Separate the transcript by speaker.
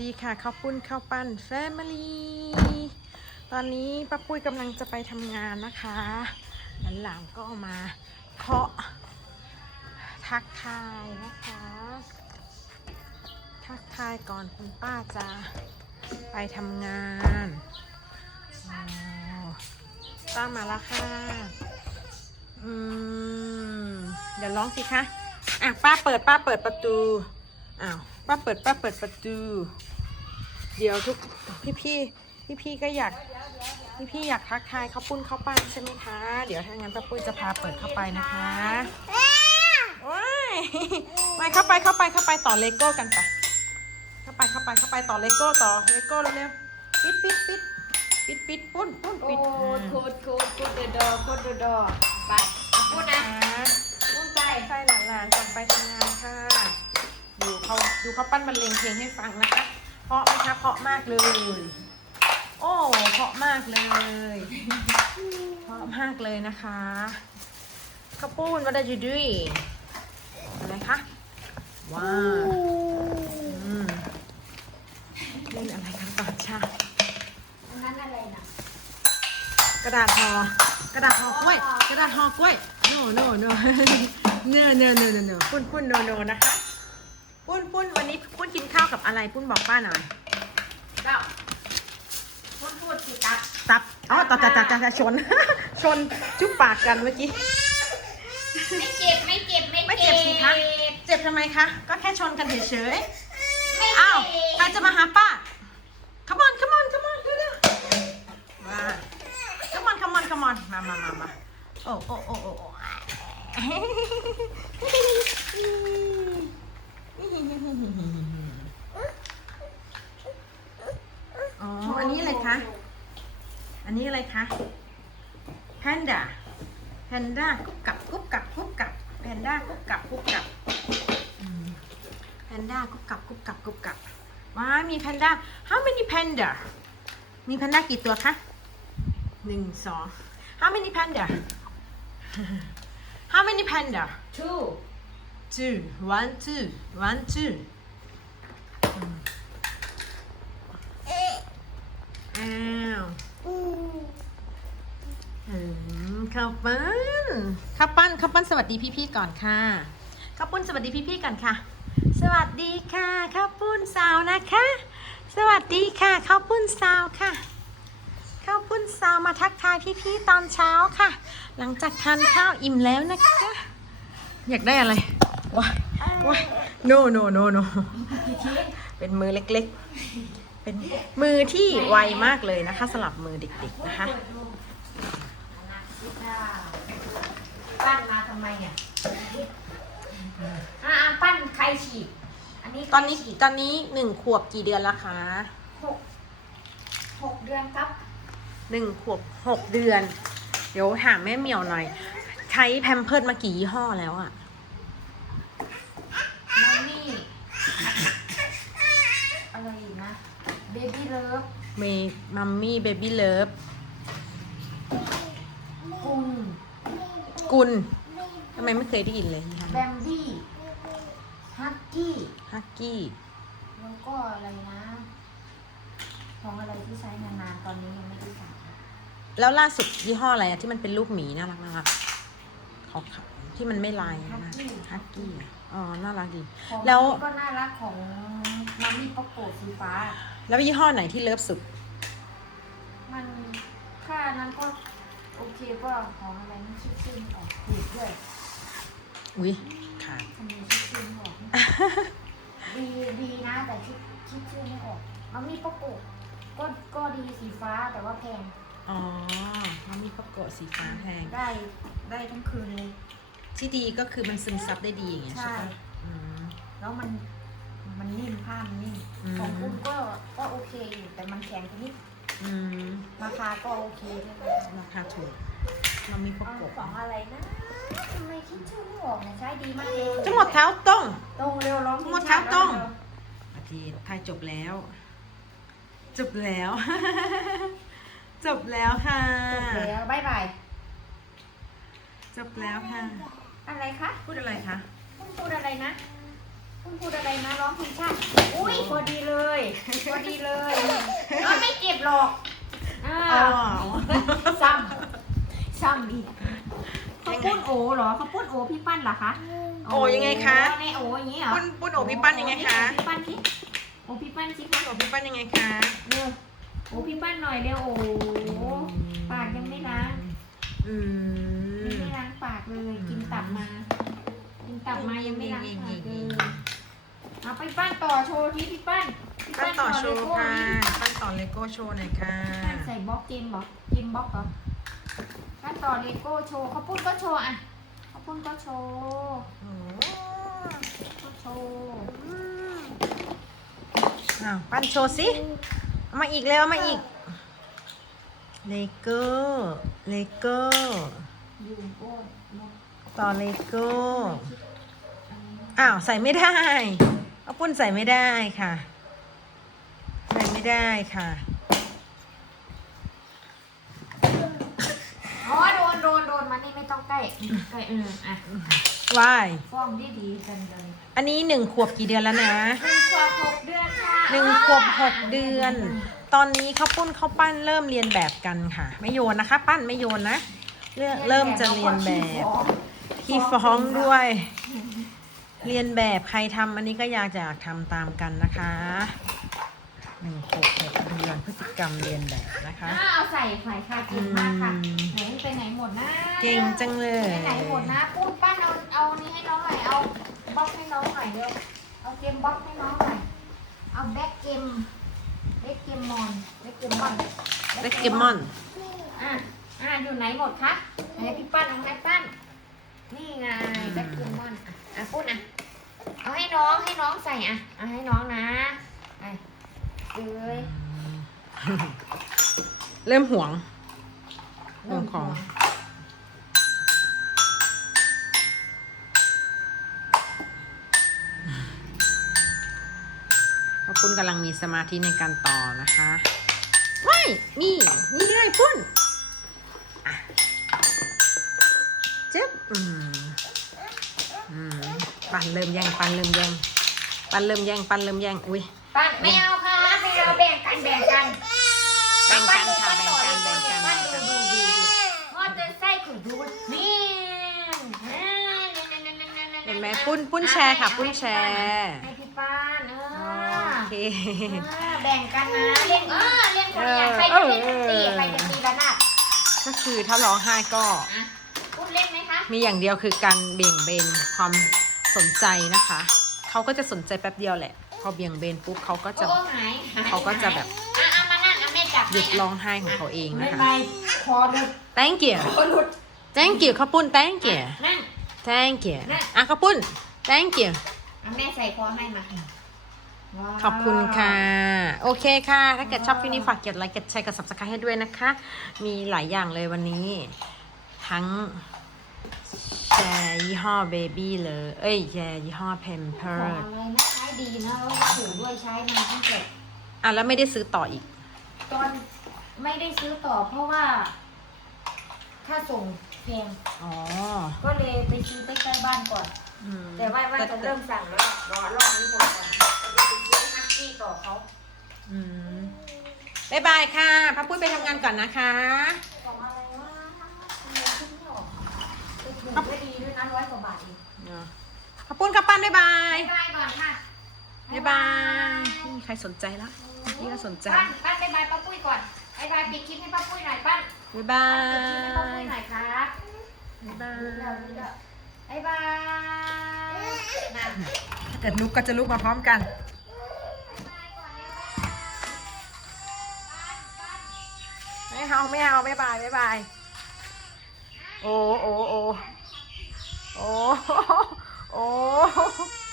Speaker 1: ดีค่ะข้าวปุ้นข้าวปั้นแฟมิลี่ตอนนี้ป้าปุ้ยกำลังจะไปทำงานนะคะหลานๆก็มาเคาะทักทายนะคะ ทักทายก่อนคุณป้าจะไปทำงานป้ามาแล้วค่ะอืมเดี๋ยวร้องสิคะอะป้าเปิดป้าเปิดประตูอ้าวป้าเปิดป้าเปิดประตู เดี๋ยวทุกพี่พี่พี่พี่ๆก็อยากพี่พี่ๆอยากทักทายข้าวปุ้นข้าวปั้นใช่ไหมคะ เดี๋ยวถ้างั้นป้าปุ้ยจะพาเปิดเข้าไปนะคะว้ายไปเข้าไปเข้าไปเข้าไปต่อเลโก้กันไปเข้าไปเข้าไปเข้าไปต่อเลโก้ต่อเลโก้เร็วๆปิดปิดปิดปิดปิดปุ้นปุ้น
Speaker 2: โอ้
Speaker 1: ปิด
Speaker 2: โคตรโคตรโคตรเดอดอโคตรเดอดอไปพูดนะ
Speaker 1: อ่า
Speaker 2: พูดไป
Speaker 1: ใช่หลานๆก่อนไปทำงานค่ะดูเขาดูเขาปั้นบรรเลงเพลงให้ฟังนะคะ เพาะไหมคะเพาะมากเลย โอ้เพาะมากเลย เพาะมากเลยนะคะข้าวปุ้น what are ยอะไรคะว้าวเล่นอะไรกันต่อนเช้า
Speaker 2: นั้นอะไรนะ
Speaker 1: กระดาษห่อกระดาษห่อกล้วย กระดาษห่อกล้วย no no no no no no no ปุ้นปุ้นโน่โน่นะคะาวกับอะไรปุ้นบอกป้าหน่อย
Speaker 2: เก้าพูดพูดสิครับ
Speaker 1: ตับอ๋อตับตับตับตับชน ชนจุ๊บปากกันเมื่อกี้
Speaker 2: ไม่เจ็บไม่เจ็บไม่
Speaker 1: ไม่เจ็บสิคะเจ็บทำไมคะ ก็แค่ชนกันเฉย
Speaker 2: ไม่
Speaker 1: ๆ
Speaker 2: เจ็บ
Speaker 1: อ้าวใครจะมาหาป้า come on come on come on เร็วๆมา come on come on come on มามามามาโอ้โอ้โอ้โอ้โอ้อ๋อ อั นนี้อะไรคะ อันนี้อะไรคะ แพนด้า แพนด้ากุ๊บกับกุ๊บกับกุ๊บกับ แพนด้ากุ๊บกับกุ๊บกับอืมแพนด้ากุ๊บกับกุ๊บกับกุ๊บกับว้ายมีแพนด้า how many panda มีแพนด้ากี่ตัวคะหนึ่งสอง how many panda how many panda
Speaker 2: ทู
Speaker 1: two one two one two อืมอ้าวอืมข้าวปั้นข้าวปั้นข้าวปั้นสวัสดีพี่ๆก่อนค่ะข้าวปุ้นสวัสดีพี่ๆก่อนค่ะ สวัสดีค่ะข้าวปุ้นสาวนะคะ สวัสดีค่ะข้าวปุ้นสาวค่ะข้าวปุ้นสาวมาทักทายพี่ๆตอนเช้าค่ะ หลังจากทานข้าวอิ่มแล้วนะคะ อยากได้อะไรว้ายว้าย no no no no เป็นมือเล็กๆ เป็นมือที่ไวมากเลยนะคะสำหรับมือเด็กๆนะคะ
Speaker 2: ปั้นมาทำไมอะอ่าปั้นใครฉีดอันนี้
Speaker 1: ตอนนี้ตอนนี้หนึ่งขวบกี่เดือนแล้วคะ
Speaker 2: หกหกเดือนครับ
Speaker 1: หนึ่งขวบหกเดือน เดี๋ยวถามแม่เหมียวหน่อย ใช้แพมเพิร์ดมากี่ยี่ห้อแล้วอะ
Speaker 2: มัมมี่อะไรอีกนะเบบี้เลิฟ
Speaker 1: เมมัมมี่เบบี้เลิฟ
Speaker 2: กุน
Speaker 1: กุลทำไมไม่เคยได้ยินเลยนี่
Speaker 2: แบมบี้ฮักกี้
Speaker 1: ฮักกี้
Speaker 2: แล้วก็อะไรนะ ของอะไรที่ใช้นานๆตอนนี้ยังไม่ได้สั่ง
Speaker 1: แล้วล่าสุดยี่ห้ออะไรอะที่มันเป็นรูปหมีน่ารักน่ารักขาวๆที่มันไม่ลายนะฮักกี้อะ อ๋อ น่ารักดี
Speaker 2: ของ
Speaker 1: แล้ว
Speaker 2: นี้ก็น่ารักของมัมมี่ป๊อกโกสีฟ้า
Speaker 1: แล้วยี่ห้อไหนที่เลิฟสุด
Speaker 2: มันค่านั้นก็โอเคก็ของอะไรนี่ชื่อชื่อไม่ออกถูกด้วย
Speaker 1: อุ้ยขาด
Speaker 2: ทำไมชื่อชื่อไม่ออกดีดีนะแต่ชื่อชื่อชื่อไม่ออกมัมมี่ป๊อกโกก็ก็ดีสีฟ้าแต่ว่าแพง
Speaker 1: อ๋อมันมีประกบสีฟ้าแพง
Speaker 2: ได้ได้ทั้งคืนเลย
Speaker 1: ที่ดีก็คือมันซึมซับได้ดีอย่างเงี้ยใช่
Speaker 2: ใช่
Speaker 1: ปะอืม
Speaker 2: แล้วมันมันนิ่มผ้ามันนิ่ม
Speaker 1: อืม
Speaker 2: ของคุณก็ก็โอเคอยู่แต่มันแข็งไปนิด
Speaker 1: อืม
Speaker 2: ราคาก็โอเคด้วย
Speaker 1: ราคาถูกมันมีประ
Speaker 2: เอา
Speaker 1: กบ
Speaker 2: ของอะไรนะทำไมคิดชื่อไม่ออกเนี่ยใช้ดีมากเลย
Speaker 1: ทั้งหมดเท้าต้อง
Speaker 2: ตรงเร็วร้อง
Speaker 1: หมดเท้าตรงประเทศไทยจบแล้ว จบแล้ว จบแล้วค่ะ
Speaker 2: จบแล้วบายบาย
Speaker 1: จบแล้วค่ะ
Speaker 2: อะไรคะ
Speaker 1: พูดอะไรคะ
Speaker 2: คุณพูดอะไรนะคุณพูดอะไรนะร้องเพลงชาติอุ้ยพอดีเลยพอดีเลยน้องไม่เก็บหรอกอ่า
Speaker 1: อ๋อ
Speaker 2: ซ้ำซ้ำอีกเขาพูดโอเหรอเขาพูดโอพี่ปั้นเหรอคะ
Speaker 1: โอ้ยังไงคะ
Speaker 2: ในโออย่างนี้เหรอ
Speaker 1: ปุ้นปุ้นโอพี่ปั้นยังไงคะ
Speaker 2: โอพี่ปั้นสิโอพี่ปั้นสิคะ
Speaker 1: โอพี่ปั้นยังไงคะ
Speaker 2: เร็วโอพี่ปั้นหน่อยเร็วโอปากยังไม่ล้าง
Speaker 1: อื
Speaker 2: ยัง
Speaker 1: ม
Speaker 2: ไม่ล้างปากเลยกินตับ มา กินตับมายังไม่ล้างปากเลยเอาไปปั้นต่อโชว์ที่พี่ปั้นพี่
Speaker 1: ปั้นต่อโชว์
Speaker 2: เลโก้
Speaker 1: ค่ะ
Speaker 2: นี่
Speaker 1: ปั้นต่อเลโก้โชว์หน่อยค่ะ
Speaker 2: ปั้นใส่บล็อกเกมบอกเกมบล็อกเหรอปั้นต่อเลโก้โชว์เขาวปุ้นก็โชว์อะเขาวปุ้นก็โชว์
Speaker 1: โอ้
Speaker 2: ก็โชว์
Speaker 1: อ้าวปั้นโชว์สิเอามาอีกเร็วเอามาอีกเลโก้เลโก้
Speaker 2: ยูโก้นก
Speaker 1: ต่อเลโก้อ้าวใส่ไม่ได้เอาปุ้นใส่ไม่ได้ค่ะ ใส่ไม่ได้ค่ะ
Speaker 2: อ๋อโดนโดนโดนมานี่ไม่ต้องใกล้ใกล้เอออะ
Speaker 1: ว่าย
Speaker 2: ฟ้องดีดีๆกันเลย
Speaker 1: อันนี้หนึ่งขวบกี่เดือนแล้วนะ
Speaker 2: หนึ่งขวบหกเดือนค่ะ
Speaker 1: หนึ่งขวบหกเดือน ตอนนี้ข้าวปุ้นข้าวปั้นเริ่มเรียนแบบกันค่ะ ไม่โยนนะคะ ปั้นไม่โยนนะเริ่มเริ่มจะเรียนแบบขี้ ฟ้องด้วย เรียนแบบใครทำอันนี้ก็อยากจะทำตามกันนะคะหนึ่งขวบหกเดือนพฤติกรรมเรียนแบบนะคะ
Speaker 2: อ่าเอาใส่ไข่ค่ะเก่งมากค่ะ
Speaker 1: อืม
Speaker 2: ไหนไปไหนหมดนะ
Speaker 1: เก่งจังเลย
Speaker 2: ไปไหนหมดนะปุ้นปั้นเอาเอานี่ให้น้องหน่อยเอาบล็อกให้น้องหน่อยเร็วเอาเกมบล็อกให้น้องหน่อยเอาแบ็กเกมแบ็กเกมมอนแบ็กเกมมอน
Speaker 1: เล็กเกมอน
Speaker 2: อะอะอยู่ไหนหมดคะไหนพี่ปั้นเอาไหมปั้น นี่ไงแบ็กเกมมอนอะอะปุ้นอะเอาให้น้องให้น้องใส่อะเอาให้น้องนะไปเลย
Speaker 1: เริ่มห่วงเรื่องของขอบคุณกำลังมีสมาธิในการต่อนะคะว้ายนี่นี่ด้วย ปันเริ่มแย่งปันเริ่มแย่งปันเริ่มแย่งปันเริ่มแย่งอุ้ย
Speaker 2: ปั้นไม่เอาค่ะไม่เอาแบ่งกันแบ่งกัน
Speaker 1: แบ่งกันค่ะแบ่งกันแบ่งกัน
Speaker 2: ปั้นดูดูดูดูมอเตอร์ไซค์ขุดดูนี่
Speaker 1: เห็นไหมปุ้นปุ้นแชร์ค่ะ ปุ้นแชร์
Speaker 2: ให้พี่ป้านเออ
Speaker 1: โอเค
Speaker 2: เออแบ่งกันนะเล่นเออเล่นคนละอย่างใครจะเล่นดนตรีใครจะตีระนาด
Speaker 1: ก็คือถ้าร้องไห้ก็
Speaker 2: มคะ
Speaker 1: มีอย่างเดียวคือการเบี่ยงเบนความสนใจนะคะ เขาก็จะสนใจแป๊บเดียวแหละ พอเบี่ยงเบนปุ๊บเขาก็จะ
Speaker 2: โอ้หายหย
Speaker 1: เขาก็จะแบบ
Speaker 2: อะเอามานั่งเอาแม่จับ
Speaker 1: หยุดร้องไห้ของเขาเอง
Speaker 2: ไม่
Speaker 1: นะคะ
Speaker 2: ไปคอหลุด
Speaker 1: thank you
Speaker 2: คอหลุด
Speaker 1: thank you ข้าวปุ้น thank you
Speaker 2: นั่ง
Speaker 1: thank you
Speaker 2: น่ะ
Speaker 1: อะข้าวปุ้น thank you
Speaker 2: เอาแม่ใส่คอให้มาว้าว
Speaker 1: ขอบคุณค่ะ โอเคค่ะ ถ้าเกิดชอบคลิปนี้ฝากกดไลค์กดแชร์กด subscribe ให้ด้วยนะคะ มีหลายอย่างเลยวันนี้ ทั้ง แชร์ยี่ห้อเบบี้เลย เอ้ยแชร์ยี่ห้อเพมเพ
Speaker 2: ข
Speaker 1: อ
Speaker 2: อง
Speaker 1: ร์
Speaker 2: อะไรนะใช้ดีนะแล้วถูด้วยใช้มาตั้งแต่
Speaker 1: อะแล้วไม่ได้ซื้อต่ออีก
Speaker 2: ตอนไม่ได้ซื้อต่อเพราะว่า ค่าส่งแพง
Speaker 1: อ๋อ
Speaker 2: ก็เลยไปซื้อใกล้ๆบ้านก่อน
Speaker 1: อืม
Speaker 2: แต่ว่าว่าจะเริ่มสั่งแล้วรอรอบนี้หมดก่อนจะไปซื้อฮักกี้ต่อเขา
Speaker 1: อืมบ๊ายบายค่ะพักปุ้ยไปทำงานก่อนนะคะ
Speaker 2: ของอะไรวะทำไมขึ้นไม่ออกไปถู กก็ดีด้วยนะร้อยกว่าบาทเอง
Speaker 1: พักปุ้นกับปั้นบ๊ายบาย
Speaker 2: บ๊ายบายก่อนค่ะ
Speaker 1: บ๊ายบายไม่มีใครสนใจแล้วเมื่อกี้ก็สนใจ
Speaker 2: ปั้นปั้นบ๊ายบายป้าปุ้ยก่อนบ๊ายบายปิดคลิปให้ป้าปุ้ยหน่อยปั้น
Speaker 1: บ๊ายบา
Speaker 2: ปิดคลิปให้ป้าปุ้
Speaker 1: ย
Speaker 2: ยหน่อยครับ
Speaker 1: บ๊ายบา
Speaker 2: รู้แล้ว
Speaker 1: ย
Speaker 2: รู้แล้วบ๊ายบายนะ
Speaker 1: ถ้าเกิดลุกก็จะลุกมาพร้อมกัน ไม่เอาไม่เอาบ๊ายบายบ๊ายบายโอ้โอ้โอ้ 哦哦。